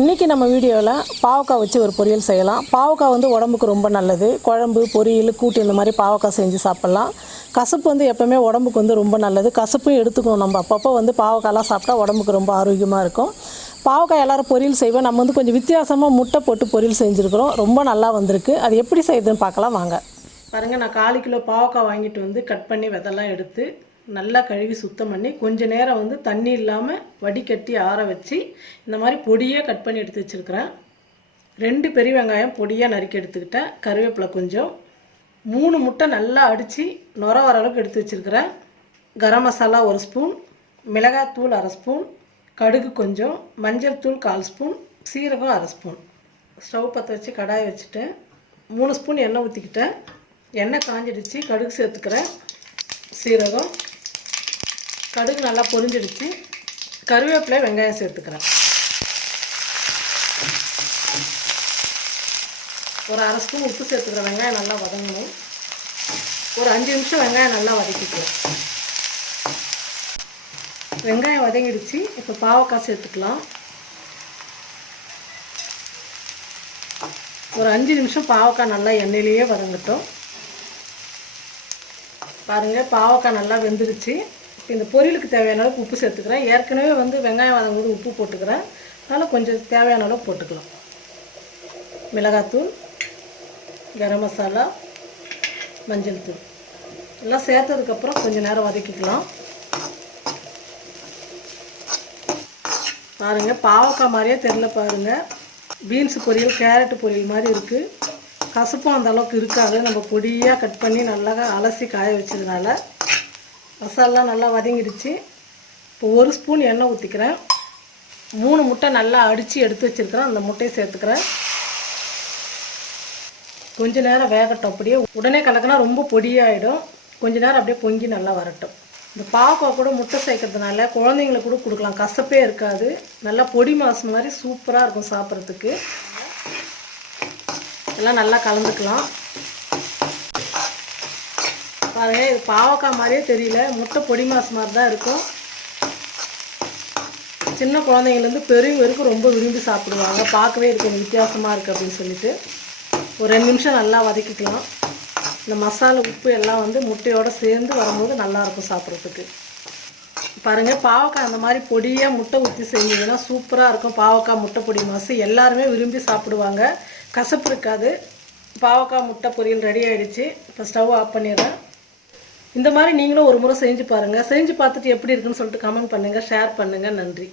இன்றைக்கி நம்ம வீடியோவில் பாவக்காய் வச்சு ஒரு பொரியல் செய்யலாம். பாவக்காய் வந்து உடம்புக்கு ரொம்ப நல்லது. குழம்பு, பொரியல், கூட்டு இந்த மாதிரி பாவக்காய் செஞ்சு சாப்பிட்லாம். கசப்பு வந்து எப்போவுமே உடம்புக்கு வந்து ரொம்ப நல்லது. கசப்பும் எடுத்துக்கணும். நம்ம அப்பப்போ வந்து பாவக்காயெலாம் சாப்பிட்டா உடம்புக்கு ரொம்ப ஆரோக்கியமாக இருக்கும். பாவக்காய் எல்லோரும் பொரியல் செய்வோம். நம்ம வந்து கொஞ்சம் வித்தியாசமாக முட்டை போட்டு பொரியல் செஞ்சுருக்கிறோம். ரொம்ப நல்லா வந்திருக்கு. அது எப்படி செய்யுதுன்னு பார்க்கலாம் வாங்க. பாருங்கள், நான் 1/4 கிலோ பாவக்காய் வாங்கிட்டு வந்து கட் பண்ணி விதெல்லாம் எடுத்து நல்லா கழுவி சுத்தம் பண்ணி கொஞ்சம் நேரம் வந்து தண்ணி இல்லாமல் வடிகட்டி ஆற வச்சு இந்த மாதிரி பொடியாக கட் பண்ணி எடுத்து வச்சுருக்கிறேன். 2 பெரிய வெங்காயம் பொடியாக நறுக்கி எடுத்துக்கிட்டேன். கருவேப்பிலை கொஞ்சம், 3 முட்டை நல்லா அடித்து நுர வர அளவுக்கு எடுத்து வச்சுருக்கிறேன். கரம் மசாலா 1 ஸ்பூன், மிளகாத்தூள் 1/2 ஸ்பூன், கடுகு கொஞ்சம், மஞ்சள் தூள் 1/4 ஸ்பூன், சீரகம் 1/2 ஸ்பூன். ஸ்டவ் பற்ற வச்சு கடாயை வச்சுட்டேன். 3 ஸ்பூன் எண்ணெய் ஊற்றிக்கிட்டேன். எண்ணெய் காஞ்சிடுச்சு. கடுகு சேர்த்துக்கிறேன். சீரகம், கடுகு நல்லா பொரிஞ்சிடுச்சு. கருவேப்பிலை, வெங்காயம் சேர்த்துக்கிறேன். ஒரு 1/2 ஸ்பூன் உப்பு சேர்த்துக்கிறேன். வெங்காயம் நல்லா வதங்கணும். ஒரு 5 நிமிஷம் வெங்காயம் நல்லா வதக்கிக்கலாம். வெங்காயம் வதங்கிடுச்சு. இப்போ பாவக்காய் சேர்த்துக்கலாம். ஒரு 5 நிமிஷம் பாவக்காய் நல்லா எண்ணெயிலேயே வதங்கட்டும். பாருங்கள், பாவக்காய் நல்லா வெந்துடுச்சு. இப்போ இந்த பொரியலுக்கு தேவையான அளவுக்கு உப்பு சேர்த்துக்கிறேன். ஏற்கனவே வந்து வெங்காயம் வதங்கும்போது உப்பு போட்டுக்கிறேன். அதனால் கொஞ்சம் தேவையான அளவு போட்டுக்கலாம். மிளகாத்தூள், கரம் மசாலா, மஞ்சள் தூள் எல்லாம் சேர்த்ததுக்கப்புறம் கொஞ்சம் நேரம் வதக்கிக்கலாம். பாருங்கள், பாவக்காய் மாதிரியே தெரில பாருங்கள். பீன்ஸ் பொரியல், கேரட் பொரியல் மாதிரி இருக்குது. கசப்பும் அந்த அளவுக்கு இருக்காது. நம்ம பொடியாக கட் பண்ணி நல்லா அலசி காய வச்சதுனால மசாலா நல்லா வதங்கிடுச்சு. இப்போ 1 ஸ்பூன் எண்ணெய் ஊற்றிக்கிறேன். 3 முட்டை நல்லா அடித்து எடுத்து வச்சுருக்கிறேன். அந்த முட்டையை சேர்த்துக்கிறேன். கொஞ்ச நேரம் வேகட்டும். அப்படியே உடனே கலக்கினா ரொம்ப பொடியாகிடும். கொஞ்ச நேரம் அப்படியே பொங்கி நல்லா வரட்டும். இந்த பாவக்காய் கூட முட்டை சேர்க்கறதுனால குழந்தைங்களுக்கு கூட கொடுக்கலாம். கசப்பே இருக்காது. நல்லா பொடி மாசு மாதிரி சூப்பராக இருக்கும் சாப்பிட்றதுக்கு. எல்லாம் நல்லா கலந்துக்கலாம். பாருங்கள், இது பாவக்காய் மாதிரியே தெரியல. முட்டை பொடி மாசு மாதிரி தான் இருக்கும். சின்ன குழந்தைங்கலேருந்து பெரியவங்க வரைக்கும் ரொம்ப விரும்பி சாப்பிடுவாங்க. பார்க்கவே இது கொஞ்சம் வித்தியாசமாக இருக்குது அப்படின்னு சொல்லிட்டு ஒரு 2 நிமிஷம் நல்லா வதக்கிக்கலாம். இந்த மசாலா, உப்பு எல்லாம் வந்து முட்டையோடு சேர்ந்து வரும்போது நல்லாயிருக்கும் சாப்பிட்றதுக்கு. பாருங்கள், பாவக்காய் அந்த மாதிரி பொடியாக முட்டை ஊற்றி செஞ்சீங்கன்னா சூப்பராக இருக்கும். பாவக்காய் முட்டை பொடி மாசு எல்லாருமே விரும்பி சாப்பிடுவாங்க. கசப்பு இருக்காது. பாவக்காய் முட்டை பொரியல் ரெடி ஆகிடுச்சு. இப்போ ஸ்டவ் ஆஃப் பண்ணிடுறேன். இந்த மாதிரி நீங்களும் ஒரு முறை செஞ்சு பாருங்கள். செஞ்சு பார்த்துட்டு எப்படி இருக்குன்னு சொல்லிட்டு கமெண்ட் பண்ணுங்கள், ஷேர் பண்ணுங்கள். நன்றி.